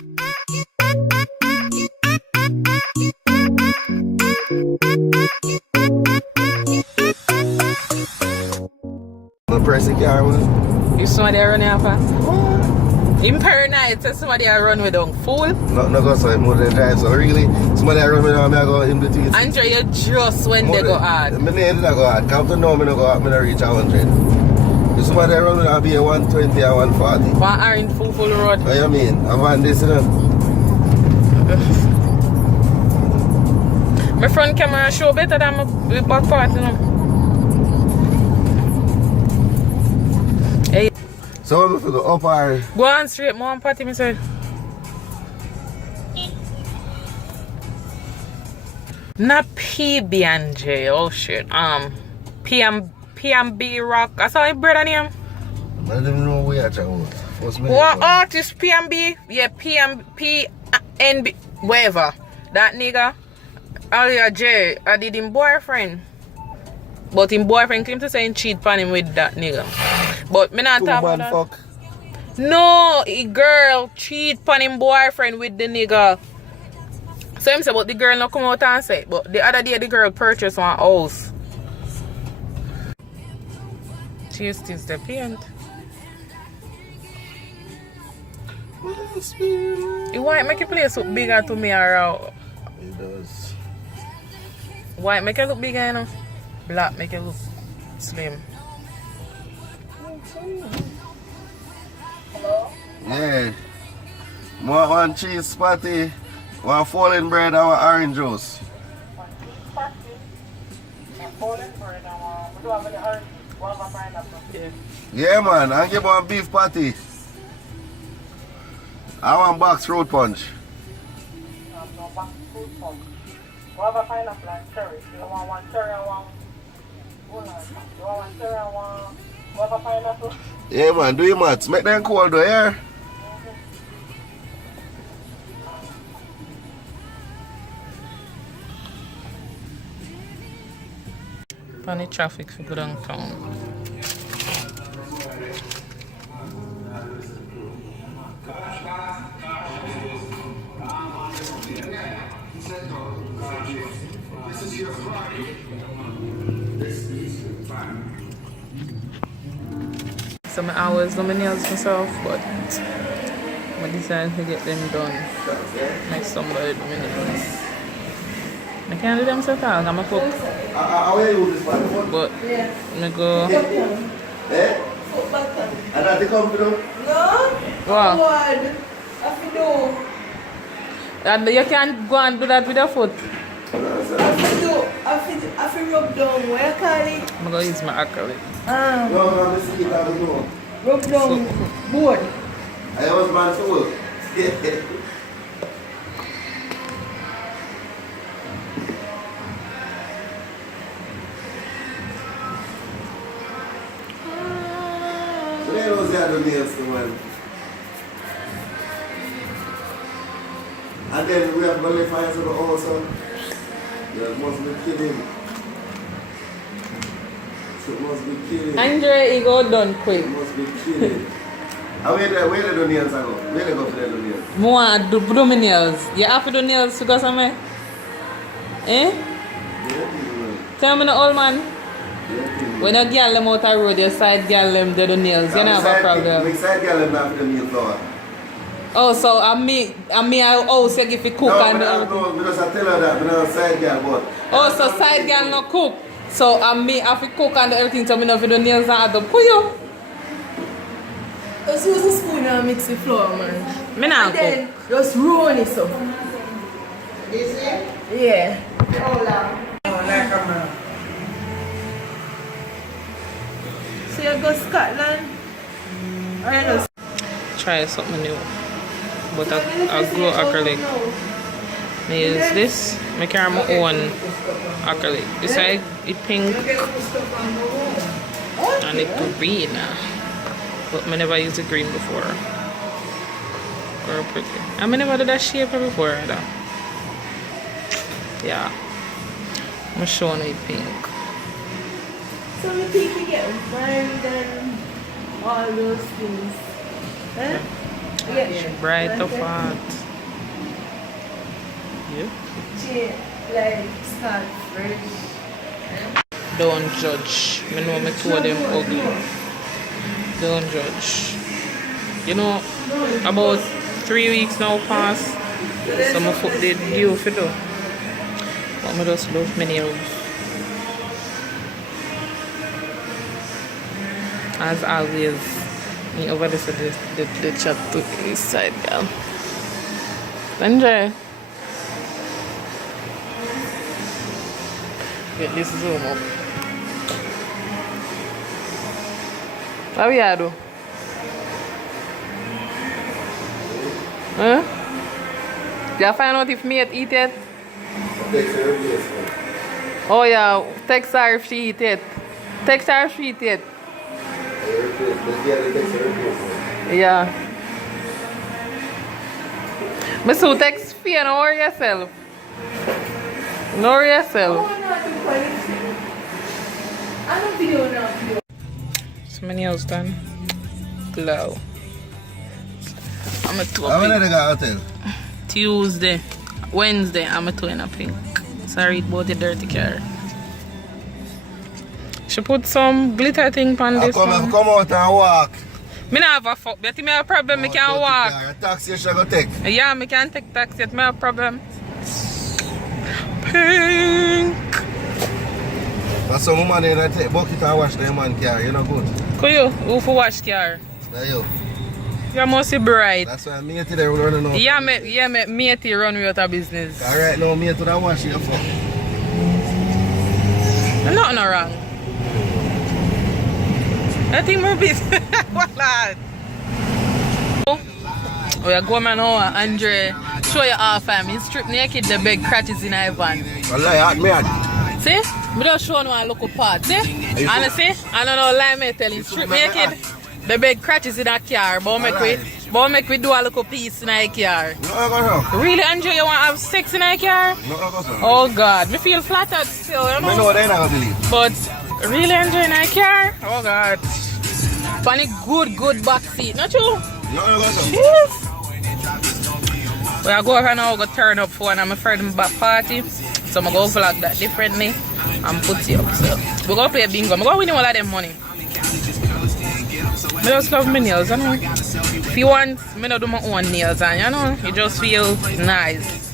I'm pressing car with. You somebody run here for? In paranoid, so somebody run with them fool. No go so more than that. So really, somebody run with them, I go in between. Andre, you just when they go hard. My name not go hard. Come to know me no go hard, me not reach 100. If somebody run with them, be a 120 or 140. One orange full road. What you mean? I want this, you know? My front camera show better than my back part, you know. Hey. So I'm going to go up or... Go on straight, more on party, me said. Not PB and J, oh shit. PMB Rock. I saw your brother name. I don't even know where you're talking about. What artist PMB? Yeah, PNB, whatever. That nigga. Alecia J, I did him boyfriend. But him boyfriend came to say he cheat on him with that nigga. But me not talk about that. Fuck. No, a girl cheat on him boyfriend with the nigga. So him say, but the girl not come out and say. But the other day the girl purchased one house. She is still the paint. Why make your place look bigger to me or It does. white make it look bigger, you know? Black make it look slim. Hello? Yeah. One cheese patty, one falling bread, and one orange juice. One cheese patty, one fallen bread, and we don't have any orange. We have a pineapple. Yeah. Yeah, man. And give one beef patty. I want box fruit punch. No back fruit punch. We have a pineapple and cherry. You want one cherry and one... Hold on. You want one cherry and one... We have a pineapple. Yeah, man. Do your maths. Make them cold though, yeah? Funny traffic for good on town. So I always do my nails myself, but I decided to get them done. Like somebody do my nails. I can't do them so far, I'm a cook. How are you this one? But I go. Eh? And that they come to them? No? Wow. What? I do. And you can't go and do that with your foot. I feel rub down. What you call it? I'm going to use my acrylic. No, I'm just looking at the door. Rub down board. I was man to work. So they was the other nails to one. And then we have belly fires also. Yeah, must be kidding. So it must be kidding. Andre, you go done quick. It must be kidding. And where the nails go? Where they go for the nails? More do my nails. You have to do nails to go somewhere? Eh? Tell me the old man. When you girl them out the road, your side girl them do the nails. You don't have a problem. My side girl them not for the nail floor. Oh, so I also give you cook No, and no, because I tell her that, but I'm side girl, but... oh, so side girl no cook. So I have to cook and everything, so I know if the nails and add up for you. Just use a spoon and mix the flour, man. Me not And then just roll it up. Is it? Yeah. Hold on. Like a man. So you go Scotland? Or you just... Try something new. But I'll grow acrylic. I use this. I carry my own acrylic. This side it pink and it green. But I never used the green before. Or pretty. I never did that shape before either. Yeah. I'm showing it pink. So we think you get married and all those things. Eh? Bright of heart. Yeah. She like start fresh. Don't judge. I know me two of them ugly. Don't judge. You know, about 3 weeks now past. So my foot did due for do. But I just love my nails. As always, me over this the chat to this side, girl. Enjoy. Get this zoom up. How we are do? Huh? You find out if me eat it? Oh yeah, text her if she eat it. Text her if she eat it. Yeah. But so text Fia, know yourself. Know yourself. I don't video now. So many else done. Glow. I'm a two How many pink. they got hotel? Tuesday. Wednesday, I'm a two in a pink. Sorry about the dirty car. She put some glitter thing on this Come one. out and walk. Me not have a fuck, but me have a problem, me can't walk. A taxi you should go take. Yeah, me can't take taxi, me have a problem. Pink. But some woman they take bucket and wash their man car, you know good. Could you? Who for wash car? There you. You must be bright. That's why me today running out. Yeah, me run with a business. Alright now me to that wash your fuck. Nothing wrong. I think my business. What lad? We are going now, Andre. Show you off him. He strip naked, the big crutches in our van. Wallahi hot me hot. See? Me just show you a local part. See? And see? I don't know lie me tell you. Strip naked, the big crutches in our car. But make we do a little piece in our car. No, Really, Andre, you want to have sex in our car? no. Oh God, me feel flattered still, you I know. know they not gonna believe. But really enjoying our car? Oh God. Funny good back seat, not you? No. Yes. We are going now, go turn up for one of my friend's back party. So I'm going to vlog that differently and put it up. So we're going to play bingo. I'm going to win all of them money. I just love my nails, you know. If you want, I don't do my own nails, and you know, it just feels nice.